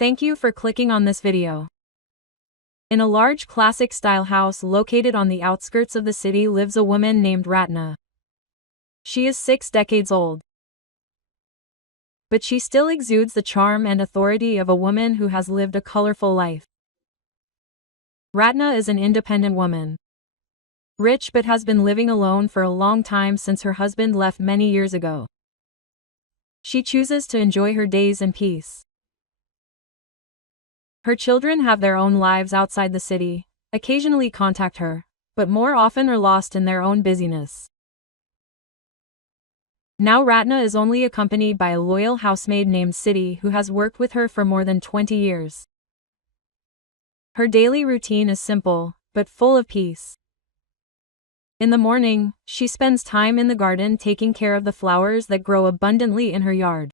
Thank you for clicking on this video. In a large classic-style house located on the outskirts of the city lives a woman named Ratna. She is 6 decades old, but she still exudes the charm and authority of a woman who has lived a colorful life. Ratna is an independent woman, rich but has been living alone for a long time since her husband left many years ago. She chooses to enjoy her days in peace. Her children have their own lives outside the city, occasionally contact her, but more often are lost in their own busyness. Now Ratna is only accompanied by a loyal housemaid named Siddhi who has worked with her for more than 20 years. Her daily routine is simple, but full of peace. In the morning, she spends time in the garden taking care of the flowers that grow abundantly in her yard.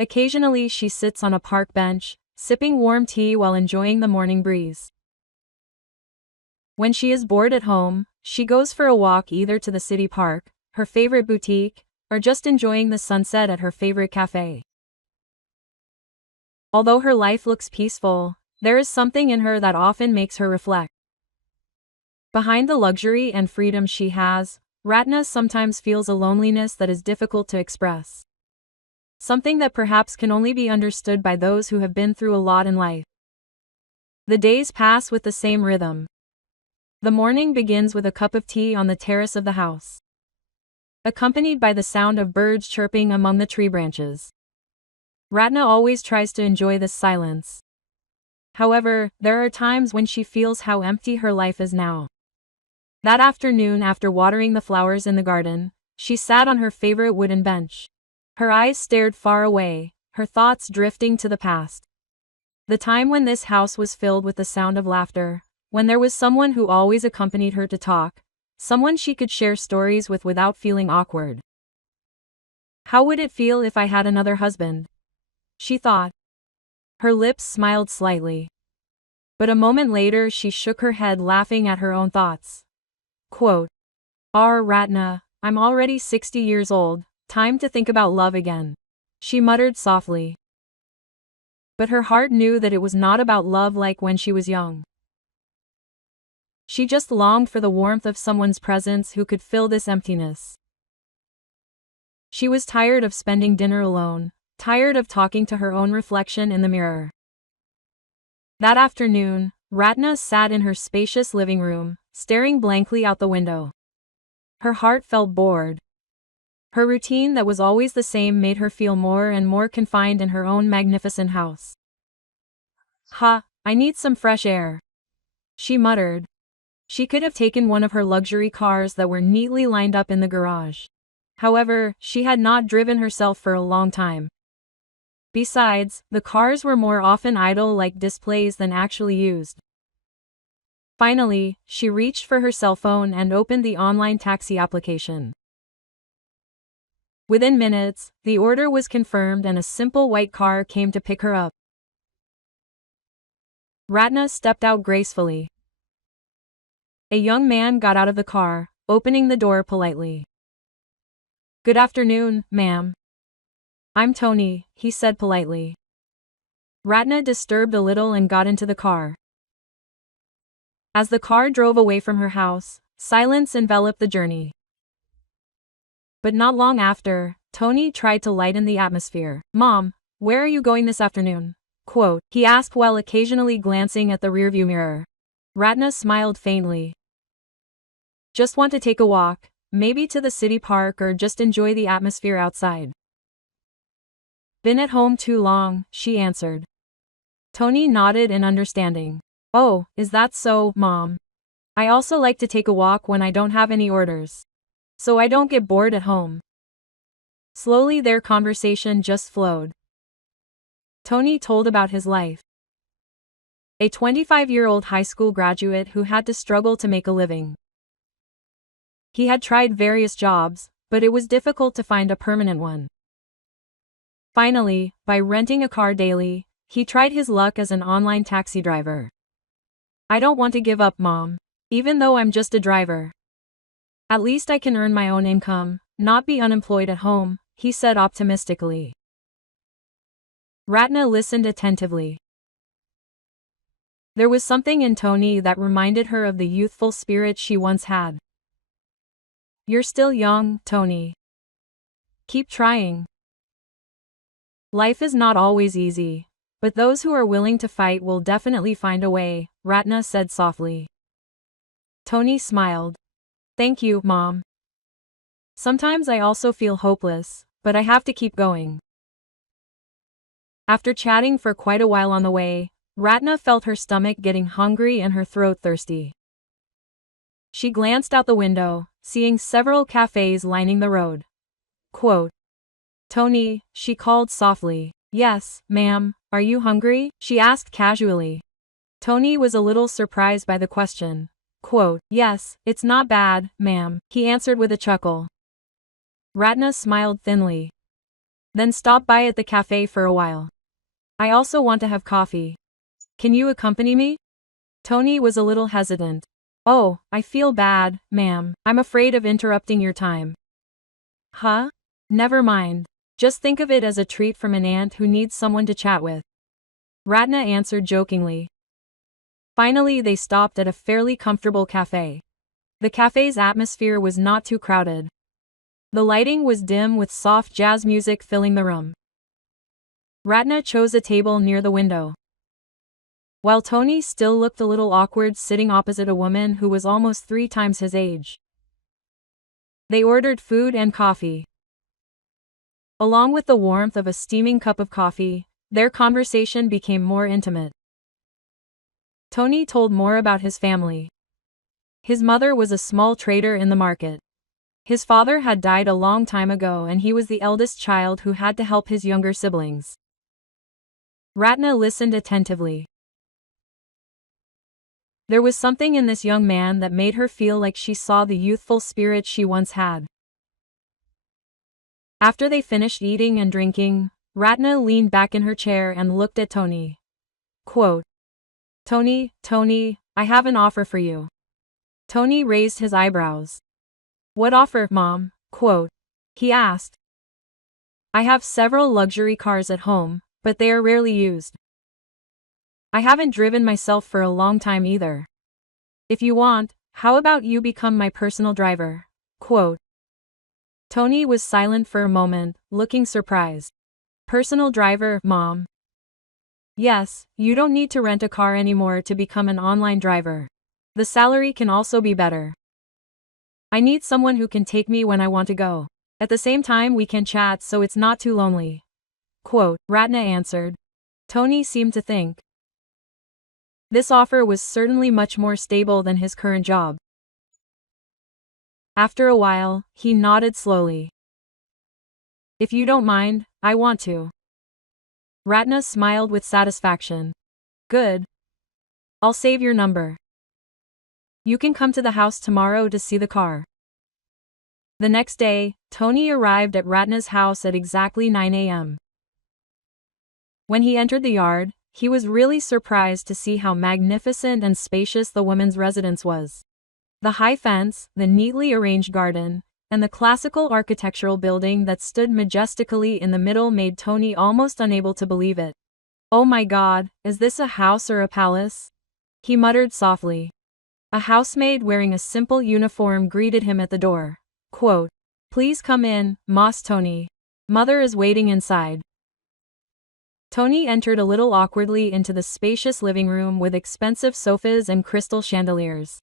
Occasionally she sits on a park bench, sipping warm tea while enjoying the morning breeze. When she is bored at home, she goes for a walk either to the city park, her favorite boutique, or just enjoying the sunset at her favorite cafe. Although her life looks peaceful, there is something in her that often makes her reflect. Behind the luxury and freedom she has, Ratna sometimes feels a loneliness that is difficult to express. Something that perhaps can only be understood by those who have been through a lot in life. The days pass with the same rhythm. The morning begins with a cup of tea on the terrace of the house, accompanied by the sound of birds chirping among the tree branches. Ratna always tries to enjoy this silence. However, there are times when she feels how empty her life is now. That afternoon, after watering the flowers in the garden, she sat on her favorite wooden bench. Her eyes stared far away, her thoughts drifting to the past. The time when this house was filled with the sound of laughter, when there was someone who always accompanied her to talk, someone she could share stories with without feeling awkward. How would it feel if I had another husband? She thought. Her lips smiled slightly. But a moment later she shook her head, laughing at her own thoughts. Quote, Ratna, I'm already 60 years old. Time to think about love again, she muttered softly. But her heart knew that it was not about love like when she was young. She just longed for the warmth of someone's presence who could fill this emptiness. She was tired of spending dinner alone, tired of talking to her own reflection in the mirror. That afternoon, Ratna sat in her spacious living room, staring blankly out the window. Her heart felt bored. Her routine that was always the same made her feel more and more confined in her own magnificent house. I need some fresh air, she muttered. She could have taken one of her luxury cars that were neatly lined up in the garage. However, she had not driven herself for a long time. Besides, the cars were more often idle like displays than actually used. Finally, she reached for her cell phone and opened the online taxi application. Within minutes, the order was confirmed and a simple white car came to pick her up. Ratna stepped out gracefully. A young man got out of the car, opening the door politely. Good afternoon, ma'am. I'm Tony, he said politely. Ratna disturbed a little and got into the car. As the car drove away from her house, silence enveloped the journey. But not long after, Tony tried to lighten the atmosphere. Mom, where are you going this afternoon? Quote, he asked while occasionally glancing at the rearview mirror. Ratna smiled faintly. Just want to take a walk, maybe to the city park or just enjoy the atmosphere outside. Been at home too long, she answered. Tony nodded in understanding. Oh, is that so, Mom? I also like to take a walk when I don't have any orders, so I don't get bored at home. Slowly their conversation just flowed. Tony told about his life. A 25-year-old high school graduate who had to struggle to make a living. He had tried various jobs, but it was difficult to find a permanent one. Finally, by renting a car daily, he tried his luck as an online taxi driver. I don't want to give up, Mom, even though I'm just a driver. At least I can earn my own income, not be unemployed at home, he said optimistically. Ratna listened attentively. There was something in Tony that reminded her of the youthful spirit she once had. You're still young, Tony. Keep trying. Life is not always easy, but those who are willing to fight will definitely find a way, Ratna said softly. Tony smiled. Thank you, Mom. Sometimes I also feel hopeless, but I have to keep going. After chatting for quite a while on the way, Ratna felt her stomach getting hungry and her throat thirsty. She glanced out the window, seeing several cafes lining the road. Quote, Tony, she called softly. Yes, ma'am, are you hungry? She asked casually. Tony was a little surprised by the question. Quote, yes, it's not bad, ma'am, he answered with a chuckle. Ratna smiled thinly. Then stopped by at the cafe for a while. I also want to have coffee. Can you accompany me? Tony was a little hesitant. Oh, I feel bad, ma'am. I'm afraid of interrupting your time. Huh? Never mind. Just think of it as a treat from an aunt who needs someone to chat with. Ratna answered jokingly. Finally, they stopped at a fairly comfortable cafe. The cafe's atmosphere was not too crowded. The lighting was dim with soft jazz music filling the room. Ratna chose a table near the window. While Tony still looked a little awkward sitting opposite a woman who was almost 3 times his age. They ordered food and coffee. Along with the warmth of a steaming cup of coffee, their conversation became more intimate. Tony told more about his family. His mother was a small trader in the market. His father had died a long time ago and he was the eldest child who had to help his younger siblings. Ratna listened attentively. There was something in this young man that made her feel like she saw the youthful spirit she once had. After they finished eating and drinking, Ratna leaned back in her chair and looked at Tony. Quote, Tony, I have an offer for you. Tony raised his eyebrows. What offer, Mom? Quote, he asked. I have several luxury cars at home, but they are rarely used. I haven't driven myself for a long time either. If you want, how about you become my personal driver? Quote. Tony was silent for a moment, looking surprised. Personal driver, Mom? Yes, you don't need to rent a car anymore to become an online driver. The salary can also be better. I need someone who can take me when I want to go. At the same time we can chat so it's not too lonely. Quote, Ratna answered. Tony seemed to think. This offer was certainly much more stable than his current job. After a while, he nodded slowly. If you don't mind, I want to. Ratna smiled with satisfaction. Good. I'll save your number. You can come to the house tomorrow to see the car. The next day, Tony arrived at Ratna's house at exactly 9 a.m. When he entered the yard, he was really surprised to see how magnificent and spacious the woman's residence was. The high fence, the neatly arranged garden, and the classical architectural building that stood majestically in the middle made Tony almost unable to believe it. Oh my God, is this a house or a palace? He muttered softly. A housemaid wearing a simple uniform greeted him at the door. Quote, Please come in, Moss Tony. Mother is waiting inside. Tony entered a little awkwardly into the spacious living room with expensive sofas and crystal chandeliers.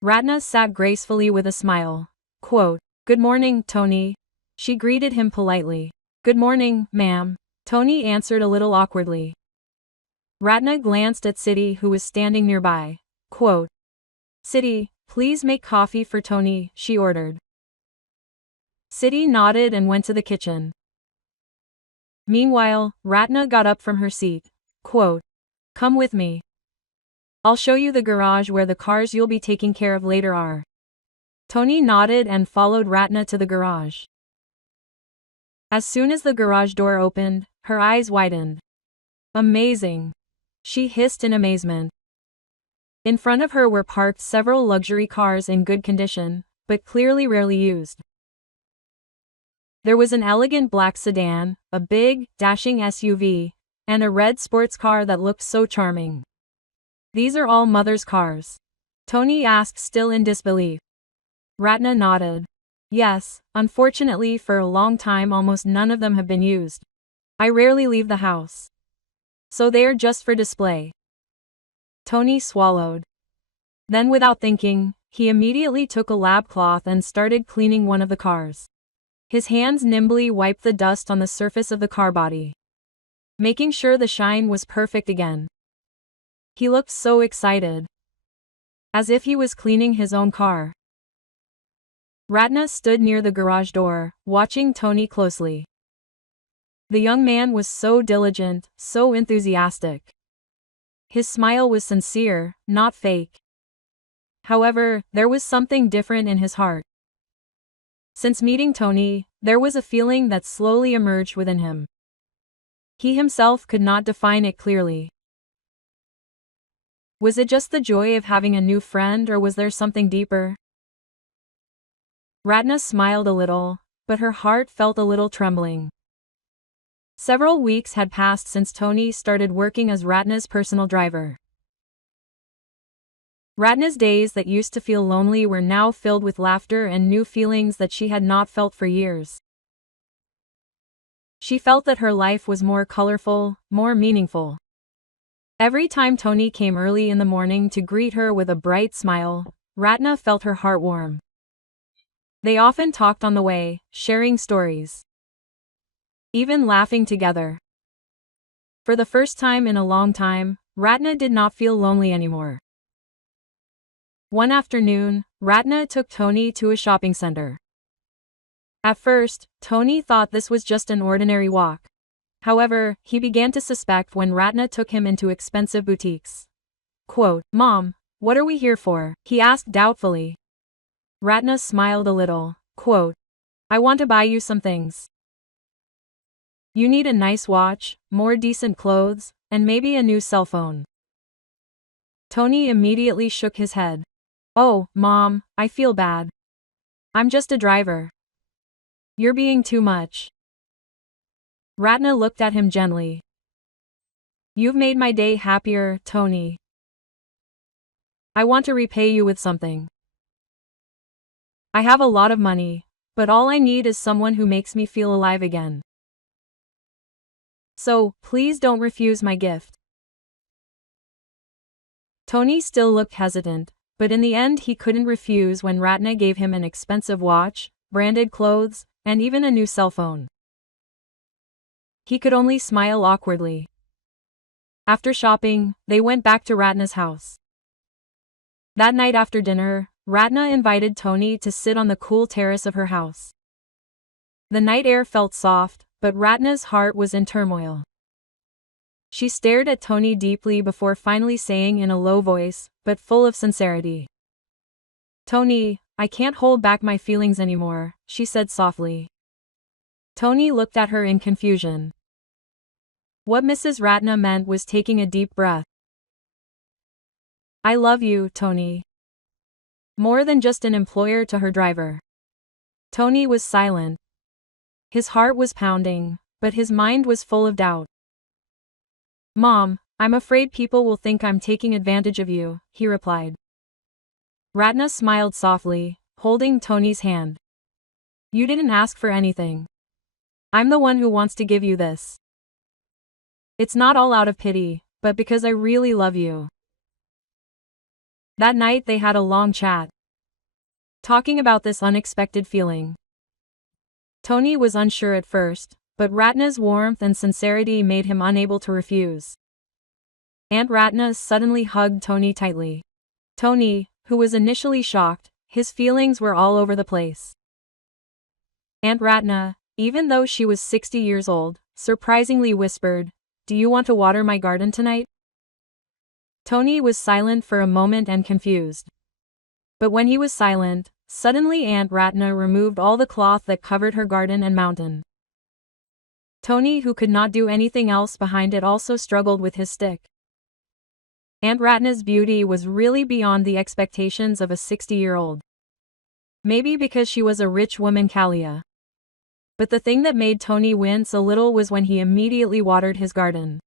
Ratna sat gracefully with a smile. Quote, Good morning, Tony. She greeted him politely. Good morning, ma'am. Tony answered a little awkwardly. Ratna glanced at Siddhi who was standing nearby. Quote, Siddhi, please make coffee for Tony, she ordered. Siddhi nodded and went to the kitchen. Meanwhile, Ratna got up from her seat. Quote, Come with me. I'll show you the garage where the cars you'll be taking care of later are. Tony nodded and followed Ratna to the garage. As soon as the garage door opened, her eyes widened. Amazing! She hissed in amazement. In front of her were parked several luxury cars in good condition, but clearly rarely used. There was an elegant black sedan, a big, dashing SUV, and a red sports car that looked so charming. "These are all Mother's cars?" Tony asked, still in disbelief. Ratna nodded. "Yes, unfortunately for a long time almost none of them have been used. I rarely leave the house. So they are just for display." Tony swallowed. Then without thinking, he immediately took a lab cloth and started cleaning one of the cars. His hands nimbly wiped the dust on the surface of the car body, making sure the shine was perfect again. He looked so excited, as if he was cleaning his own car. Ratna stood near the garage door, watching Tony closely. The young man was so diligent, so enthusiastic. His smile was sincere, not fake. However, there was something different in his heart. Since meeting Tony, there was a feeling that slowly emerged within him. He himself could not define it clearly. Was it just the joy of having a new friend, or was there something deeper? Ratna smiled a little, but her heart felt a little trembling. Several weeks had passed since Tony started working as Ratna's personal driver. Ratna's days that used to feel lonely were now filled with laughter and new feelings that she had not felt for years. She felt that her life was more colorful, more meaningful. Every time Tony came early in the morning to greet her with a bright smile, Ratna felt her heart warm. They often talked on the way, sharing stories, even laughing together. For the first time in a long time, Ratna did not feel lonely anymore. One afternoon, Ratna took Tony to a shopping center. At first, Tony thought this was just an ordinary walk. However, he began to suspect when Ratna took him into expensive boutiques. Quote, "Mom, what are we here for?" he asked doubtfully. Ratna smiled a little. Quote, "I want to buy you some things. You need a nice watch, more decent clothes, and maybe a new cell phone." Tony immediately shook his head. "Oh, Mom, I feel bad. I'm just a driver. You're being too much." Ratna looked at him gently. "You've made my day happier, Tony. I want to repay you with something. I have a lot of money, but all I need is someone who makes me feel alive again. So, please don't refuse my gift." Tony still looked hesitant, but in the end he couldn't refuse when Ratna gave him an expensive watch, branded clothes, and even a new cell phone. He could only smile awkwardly. After shopping, they went back to Ratna's house. That night after dinner, Ratna invited Tony to sit on the cool terrace of her house. The night air felt soft, but Ratna's heart was in turmoil. She stared at Tony deeply before finally saying in a low voice, but full of sincerity, "Tony, I can't hold back my feelings anymore," she said softly. Tony looked at her in confusion. What Mrs. Ratna meant was taking a deep breath. "I love you, Tony. More than just an employer to her driver." Tony was silent. His heart was pounding, but his mind was full of doubt. "Mom, I'm afraid people will think I'm taking advantage of you," he replied. Ratna smiled softly, holding Tony's hand. "You didn't ask for anything. I'm the one who wants to give you this. It's not all out of pity, but because I really love you." That night they had a long chat, talking about this unexpected feeling. Tony was unsure at first, but Ratna's warmth and sincerity made him unable to refuse. Aunt Ratna suddenly hugged Tony tightly. Tony, who was initially shocked, his feelings were all over the place. Aunt Ratna, even though she was 60 years old, surprisingly whispered, "Do you want to water my garden tonight?" Tony was silent for a moment and confused. But when he was silent, suddenly Aunt Ratna removed all the cloth that covered her garden and mountain. Tony, who could not do anything else behind it, also struggled with his stick. Aunt Ratna's beauty was really beyond the expectations of a 60-year-old. Maybe because she was a rich woman, Kalia. But the thing that made Tony wince a little was when he immediately watered his garden.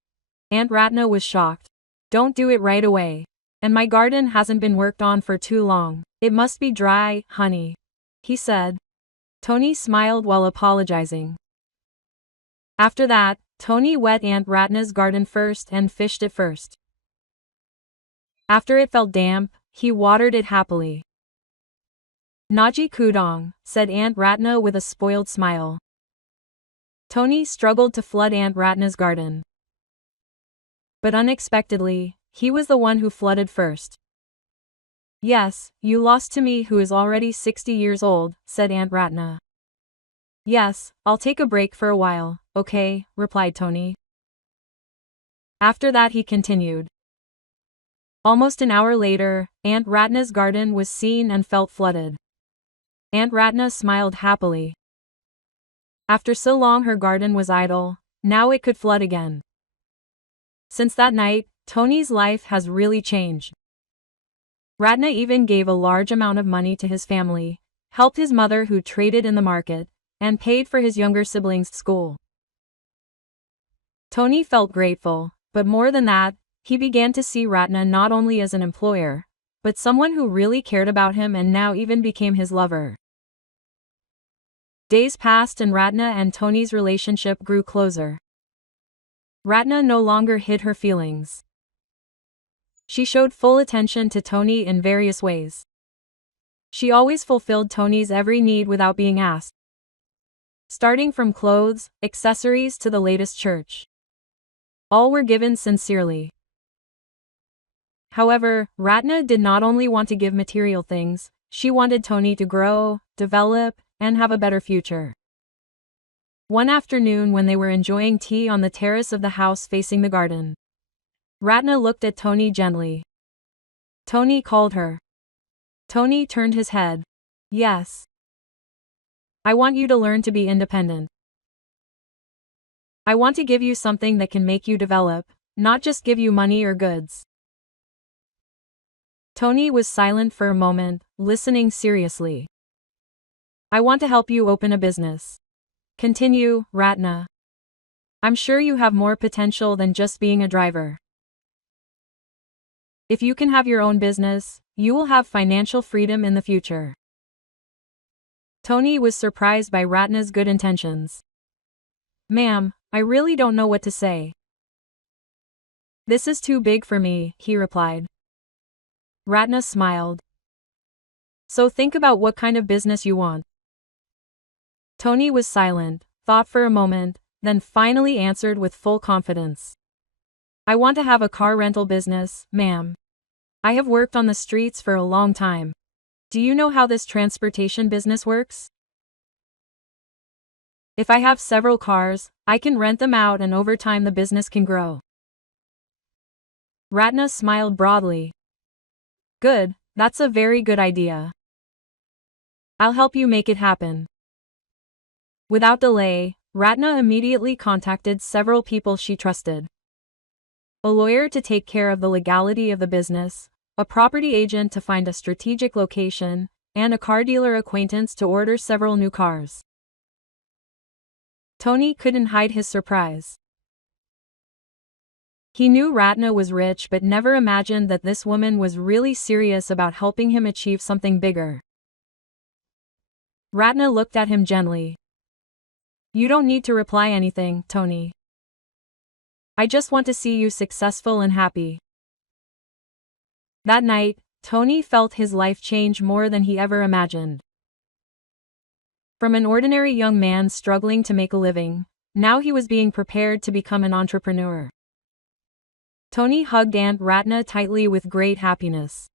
Aunt Ratna was shocked. "Don't do it right away. And my garden hasn't been worked on for too long. It must be dry, honey," he said. Tony smiled while apologizing. After that, Tony wet Aunt Ratna's garden first and fished it first. After it felt damp, he watered it happily. "Naji kudong," said Aunt Ratna with a spoiled smile. Tony struggled to flood Aunt Ratna's garden. But unexpectedly, he was the one who flooded first. "Yes, you lost to me who is already 60 years old," said Aunt Ratna. "Yes, I'll take a break for a while, okay," replied Tony. After that he continued. Almost an hour later, Aunt Ratna's garden was seen and felt flooded. Aunt Ratna smiled happily. After so long her garden was idle, now it could flood again. Since that night, Tony's life has really changed. Ratna even gave a large amount of money to his family, helped his mother who traded in the market, and paid for his younger siblings' school. Tony felt grateful, but more than that, he began to see Ratna not only as an employer, but someone who really cared about him and now even became his lover. Days passed and Ratna and Tony's relationship grew closer. Ratna no longer hid her feelings. She showed full attention to Tony in various ways. She always fulfilled Tony's every need without being asked. Starting from clothes, accessories to the latest church. All were given sincerely. However, Ratna did not only want to give material things, she wanted Tony to grow, develop, and have a better future. One afternoon when they were enjoying tea on the terrace of the house facing the garden, Ratna looked at Tony gently. Tony called her. Tony turned his head. "Yes. I want you to learn to be independent. I want to give you something that can make you develop, not just give you money or goods." Tony was silent for a moment, listening seriously. "I want to help you open a business. Continue, Ratna. I'm sure you have more potential than just being a driver. If you can have your own business, you will have financial freedom in the future." Tony was surprised by Ratna's good intentions. "Ma'am, I really don't know what to say. This is too big for me," he replied. Ratna smiled. "So think about what kind of business you want." Tony was silent, thought for a moment, then finally answered with full confidence. "I want to have a car rental business, ma'am. I have worked on the streets for a long time. Do you know how this transportation business works? If I have several cars, I can rent them out and over time the business can grow." Ratna smiled broadly. "Good, that's a very good idea. I'll help you make it happen." Without delay, Ratna immediately contacted several people she trusted. A lawyer to take care of the legality of the business, a property agent to find a strategic location, and a car dealer acquaintance to order several new cars. Tony couldn't hide his surprise. He knew Ratna was rich but never imagined that this woman was really serious about helping him achieve something bigger. Ratna looked at him gently. "You don't need to reply anything, Tony. I just want to see you successful and happy." That night, Tony felt his life change more than he ever imagined. From an ordinary young man struggling to make a living, now he was being prepared to become an entrepreneur. Tony hugged Aunt Ratna tightly with great happiness.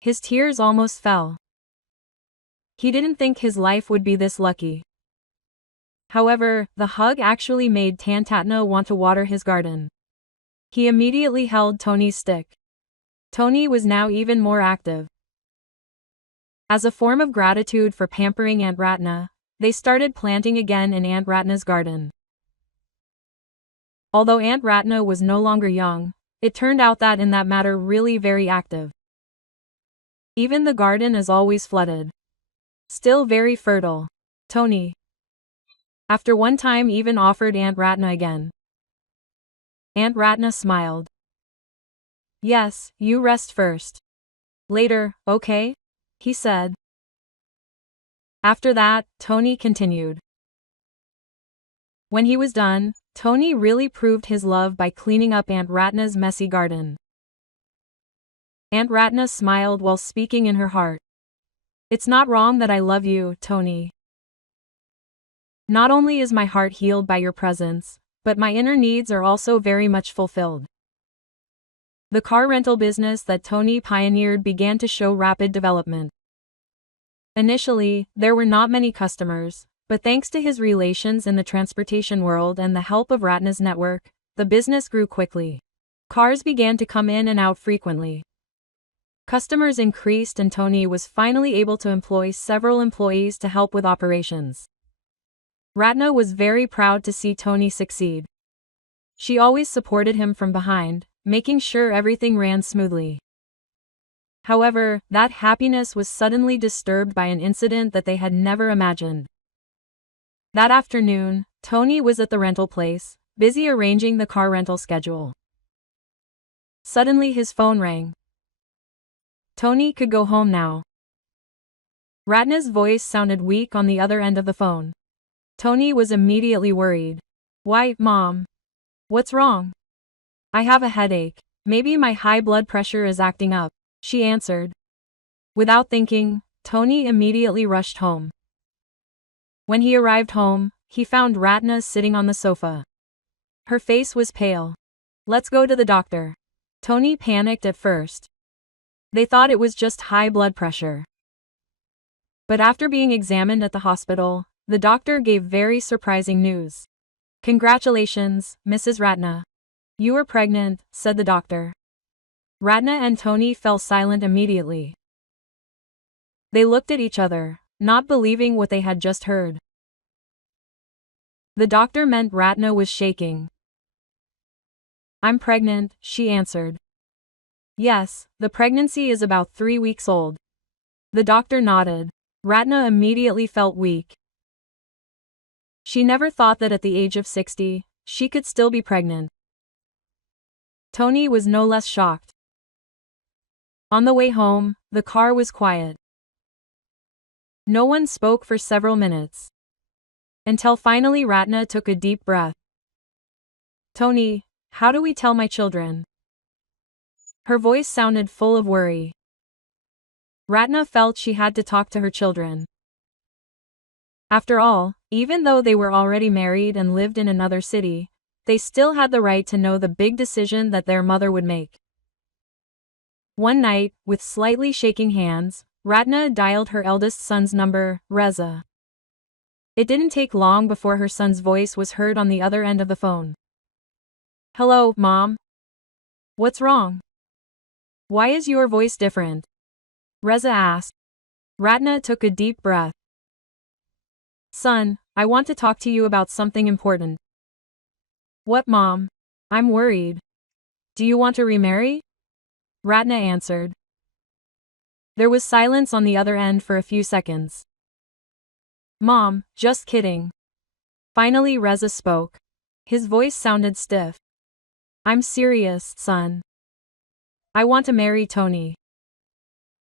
His tears almost fell. He didn't think his life would be this lucky. However, the hug actually made Tantatna want to water his garden. He immediately held Tony's stick. Tony was now even more active. As a form of gratitude for pampering Aunt Ratna, they started planting again in Aunt Ratna's garden. Although Aunt Ratna was no longer young, it turned out that in that matter really very active. Even the garden is always flooded. Still very fertile. Tony. After one time even offered Aunt Ratna again. Aunt Ratna smiled. Yes, you rest first. Later, okay? He said. After that, Tony continued. When he was done, Tony really proved his love by cleaning up Aunt Ratna's messy garden. Aunt Ratna smiled while speaking in her heart. It's not wrong that I love you, Tony. Not only is my heart healed by your presence, but my inner needs are also very much fulfilled. The car rental business that Tony pioneered began to show rapid development. Initially, there were not many customers, but thanks to his relations in the transportation world and the help of Ratna's network, the business grew quickly. Cars began to come in and out frequently. Customers increased and Tony was finally able to employ several employees to help with operations. Ratna was very proud to see Tony succeed. She always supported him from behind, making sure everything ran smoothly. However, that happiness was suddenly disturbed by an incident that they had never imagined. That afternoon, Tony was at the rental place, busy arranging the car rental schedule. Suddenly his phone rang. Tony could go home now. Ratna's voice sounded weak on the other end of the phone. Tony was immediately worried. Why, Mom? What's wrong? I have a headache. Maybe my high blood pressure is acting up, she answered. Without thinking, Tony immediately rushed home. When he arrived home, he found Ratna sitting on the sofa. Her face was pale. Let's go to the doctor. Tony panicked at first. They thought it was just high blood pressure. But after being examined at the hospital, the doctor gave very surprising news. Congratulations, Mrs. Ratna. You are pregnant, said the doctor. Ratna and Tony fell silent immediately. They looked at each other, not believing what they had just heard. The doctor meant Ratna was shaking. I'm pregnant, she answered. Yes, the pregnancy is about 3 weeks old. The doctor nodded. Ratna immediately felt weak. She never thought that at the age of 60, she could still be pregnant. Tony was no less shocked. On the way home, the car was quiet. No one spoke for several minutes. Until finally Ratna took a deep breath. Tony, how do we tell my children? Her voice sounded full of worry. Ratna felt she had to talk to her children. After all, even though they were already married and lived in another city, they still had the right to know the big decision that their mother would make. One night, with slightly shaking hands, Ratna dialed her eldest son's number, Reza. It didn't take long before her son's voice was heard on the other end of the phone. Hello, Mom. What's wrong? Why is your voice different? Reza asked. Ratna took a deep breath. Son, I want to talk to you about something important. What, Mom? I'm worried. Do you want to remarry? Ratna answered. There was silence on the other end for a few seconds. Mom, just kidding. Finally Reza spoke. His voice sounded stiff. I'm serious, son. I want to marry Tony.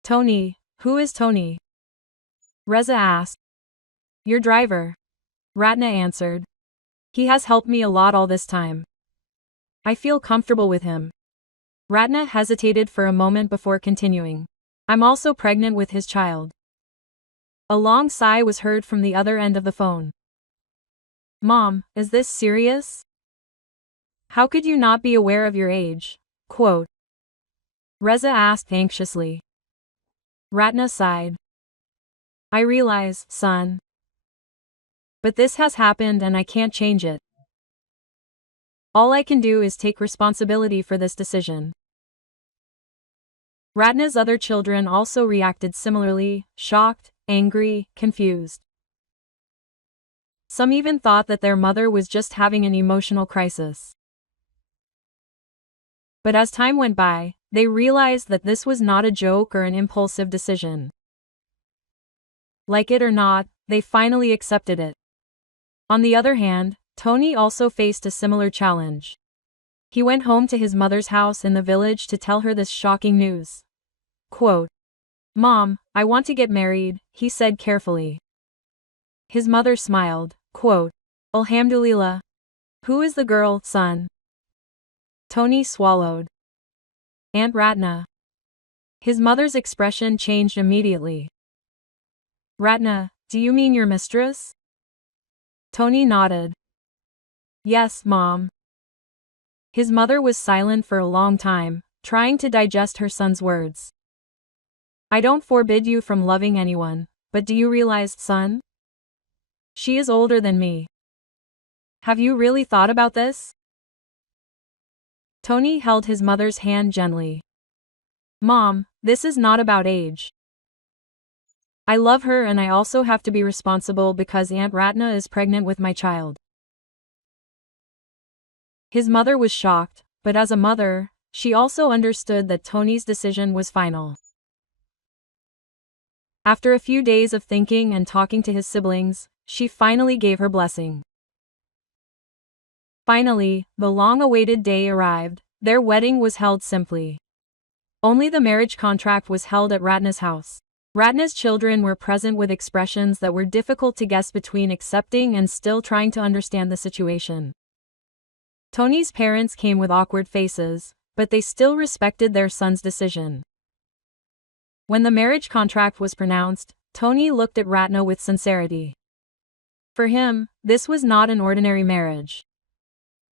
Tony, who is Tony? Reza asked. Your driver. Ratna answered. He has helped me a lot all this time. I feel comfortable with him. Ratna hesitated for a moment before continuing. I'm also pregnant with his child. A long sigh was heard from the other end of the phone. Mom, is this serious? How could you not be aware of your age? Quote. Reza asked anxiously. Ratna sighed. I realize, son. But this has happened and I can't change it. All I can do is take responsibility for this decision. Ratna's other children also reacted similarly, shocked, angry, confused. Some even thought that their mother was just having an emotional crisis. But as time went by, they realized that this was not a joke or an impulsive decision. Like it or not, they finally accepted it. On the other hand, Tony also faced a similar challenge. He went home to his mother's house in the village to tell her this shocking news. Quote, "Mom, I want to get married," he said carefully. His mother smiled. Quote, "Alhamdulillah. Who is the girl, son?" Tony swallowed. "Aunt Ratna." His mother's expression changed immediately. "Ratna, do you mean your mistress?" Tony nodded. "Yes, Mom." His mother was silent for a long time, trying to digest her son's words. "I don't forbid you from loving anyone, but do you realize, son? She is older than me. Have you really thought about this?" Tony held his mother's hand gently. "Mom, this is not about age. I love her and I also have to be responsible because Aunt Ratna is pregnant with my child." His mother was shocked, but as a mother, she also understood that Tony's decision was final. After a few days of thinking and talking to his siblings, she finally gave her blessing. Finally, the long-awaited day arrived. Their wedding was held simply. Only the marriage contract was held at Ratna's house. Ratna's children were present with expressions that were difficult to guess between accepting and still trying to understand the situation. Tony's parents came with awkward faces, but they still respected their son's decision. When the marriage contract was pronounced, Tony looked at Ratna with sincerity. For him, this was not an ordinary marriage.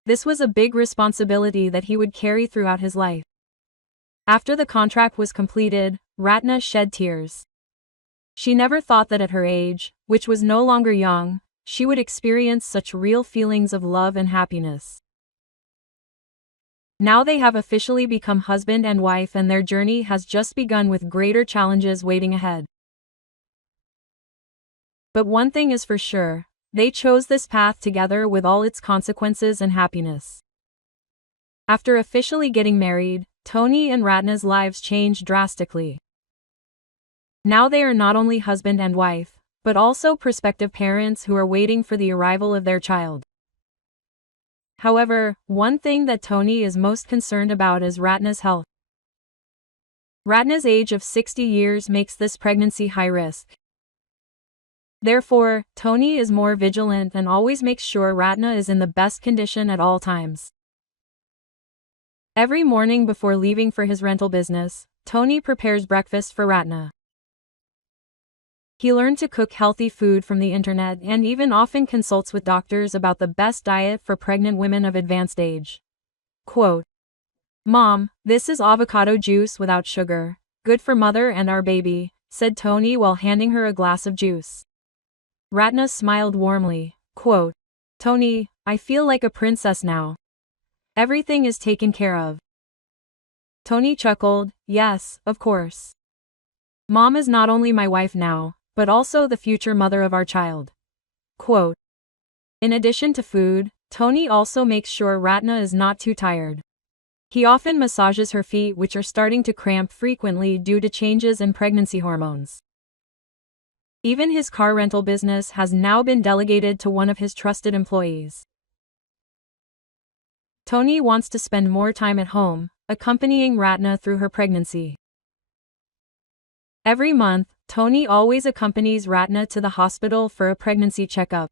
This was a big responsibility that he would carry throughout his life. After the contract was completed, Ratna shed tears. She never thought that at her age, which was no longer young, she would experience such real feelings of love and happiness. Now they have officially become husband and wife and their journey has just begun with greater challenges waiting ahead. But one thing is for sure, they chose this path together with all its consequences and happiness. After officially getting married, Tony and Ratna's lives changed drastically. Now they are not only husband and wife, but also prospective parents who are waiting for the arrival of their child. However, one thing that Tony is most concerned about is Ratna's health. Ratna's age of 60 years makes this pregnancy high risk. Therefore, Tony is more vigilant and always makes sure Ratna is in the best condition at all times. Every morning before leaving for his rental business, Tony prepares breakfast for Ratna. He learned to cook healthy food from the internet and even often consults with doctors about the best diet for pregnant women of advanced age. Quote, "Mom, this is avocado juice without sugar, good for mother and our baby," said Tony while handing her a glass of juice. Ratna smiled warmly. Quote, "Tony, I feel like a princess now. Everything is taken care of." Tony chuckled, "Yes, of course. Mom is not only my wife now, but also the future mother of our child." Quote, in addition to food, Tony also makes sure Ratna is not too tired. He often massages her feet which are starting to cramp frequently due to changes in pregnancy hormones. Even his car rental business has now been delegated to one of his trusted employees. Tony wants to spend more time at home, accompanying Ratna through her pregnancy. Every month, Tony always accompanies Ratna to the hospital for a pregnancy checkup.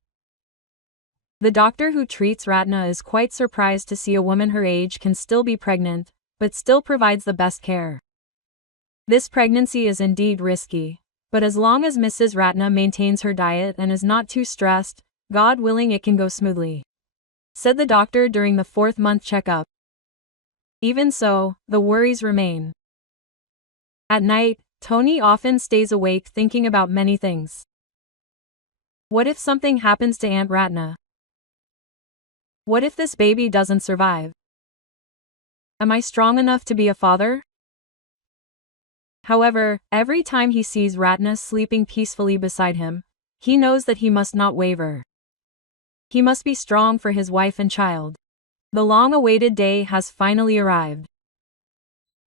The doctor who treats Ratna is quite surprised to see a woman her age can still be pregnant, but still provides the best care. This pregnancy is indeed risky, but as long as Mrs. Ratna maintains her diet and is not too stressed, God willing it can go smoothly, said the doctor during the 4th-month checkup. Even so, the worries remain. At night, Tony often stays awake thinking about many things. What if something happens to Aunt Ratna? What if this baby doesn't survive? Am I strong enough to be a father? However, every time he sees Ratna sleeping peacefully beside him, he knows that he must not waver. He must be strong for his wife and child. The long-awaited day has finally arrived.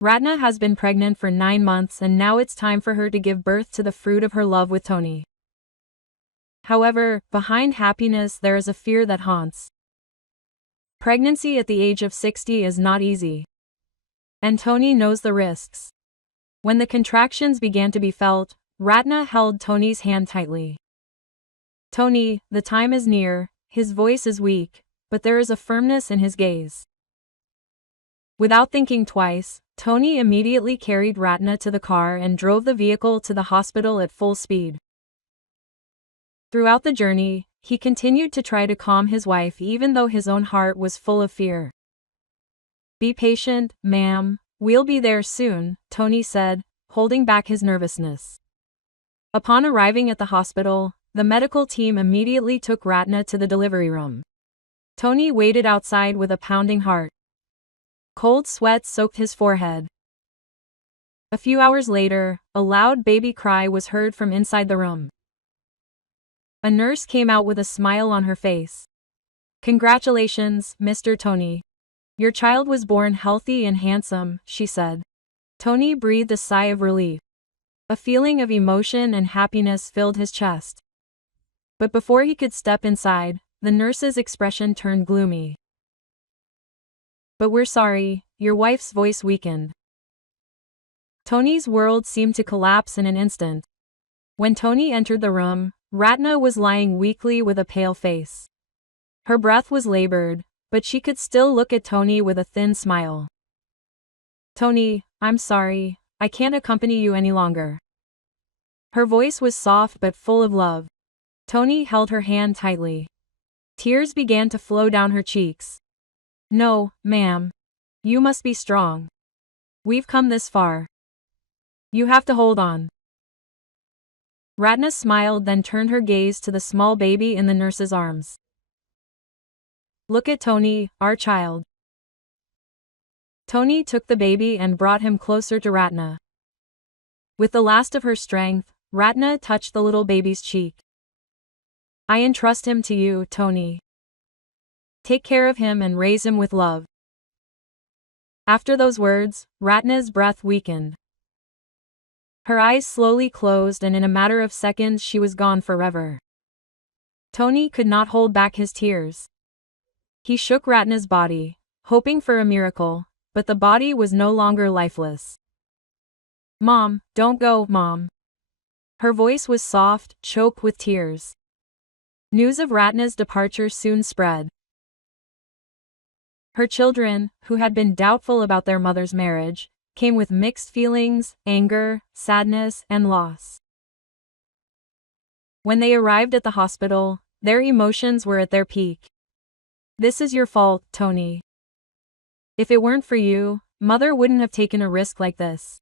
Ratna has been pregnant for 9 months and now it's time for her to give birth to the fruit of her love with Tony. However, behind happiness there is a fear that haunts. Pregnancy at the age of 60 is not easy. And Tony knows the risks. When the contractions began to be felt, Ratna held Tony's hand tightly. "Tony, the time is near." His voice is weak, but there is a firmness in his gaze. Without thinking twice, Tony immediately carried Ratna to the car and drove the vehicle to the hospital at full speed. Throughout the journey, he continued to try to calm his wife even though his own heart was full of fear. "Be patient, ma'am. We'll be there soon," Tony said, holding back his nervousness. Upon arriving at the hospital, the medical team immediately took Ratna to the delivery room. Tony waited outside with a pounding heart. Cold sweat soaked his forehead. A few hours later, a loud baby cry was heard from inside the room. A nurse came out with a smile on her face. "Congratulations, Mr. Tony. Your child was born healthy and handsome," she said. Tony breathed a sigh of relief. A feeling of emotion and happiness filled his chest. But before he could step inside, the nurse's expression turned gloomy. "But we're sorry," your wife's voice weakened. Tony's world seemed to collapse in an instant. When Tony entered the room, Ratna was lying weakly with a pale face. Her breath was labored, but she could still look at Tony with a thin smile. "Tony, I'm sorry, I can't accompany you any longer." Her voice was soft but full of love. Tony held her hand tightly. Tears began to flow down her cheeks. "No, ma'am. You must be strong. We've come this far. You have to hold on." Ratna smiled, then turned her gaze to the small baby in the nurse's arms. "Look at Tony, our child." Tony took the baby and brought him closer to Ratna. With the last of her strength, Ratna touched the little baby's cheek. "I entrust him to you, Tony. Take care of him and raise him with love." After those words, Ratna's breath weakened. Her eyes slowly closed, and in a matter of seconds she was gone forever. Tony could not hold back his tears. He shook Ratna's body, hoping for a miracle, but the body was no longer lifeless. "Mom, don't go, Mom." Her voice was soft, choked with tears. News of Ratna's departure soon spread. Her children, who had been doubtful about their mother's marriage, came with mixed feelings, anger, sadness, and loss. When they arrived at the hospital, their emotions were at their peak. "This is your fault, Tony. If it weren't for you, Mother wouldn't have taken a risk like this."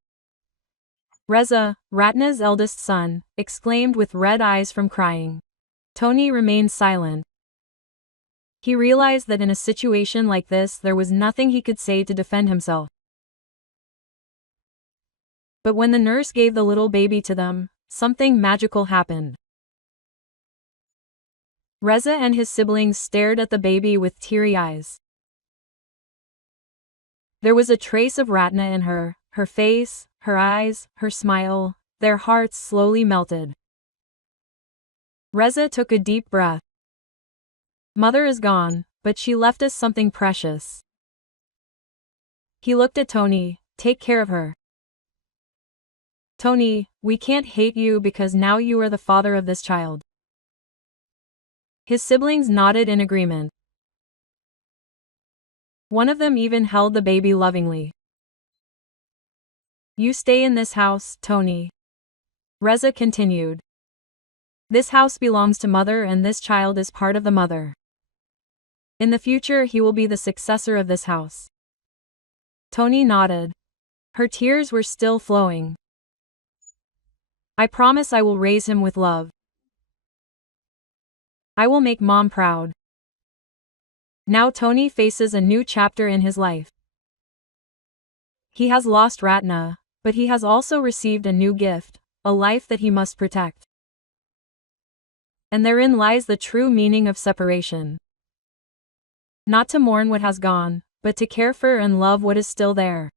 Reza, Ratna's eldest son, exclaimed with red eyes from crying. Tony remained silent. He realized that in a situation like this there was nothing he could say to defend himself. But when the nurse gave the little baby to them, something magical happened. Reza and his siblings stared at the baby with teary eyes. There was a trace of Ratna in her face, her eyes, her smile. Their hearts slowly melted. Reza took a deep breath. "Mother is gone, but she left us something precious." He looked at Tony. "Take care of her. Tony, we can't hate you because now you are the father of this child." His siblings nodded in agreement. One of them even held the baby lovingly. "You stay in this house, Tony," Reza continued. "This house belongs to Mother and this child is part of the mother. In the future he will be the successor of this house." Tony nodded. Her tears were still flowing. "I promise I will raise him with love. I will make Mom proud." Now Tony faces a new chapter in his life. He has lost Ratna, but he has also received a new gift, a life that he must protect. And therein lies the true meaning of separation. Not to mourn what has gone, but to care for and love what is still there.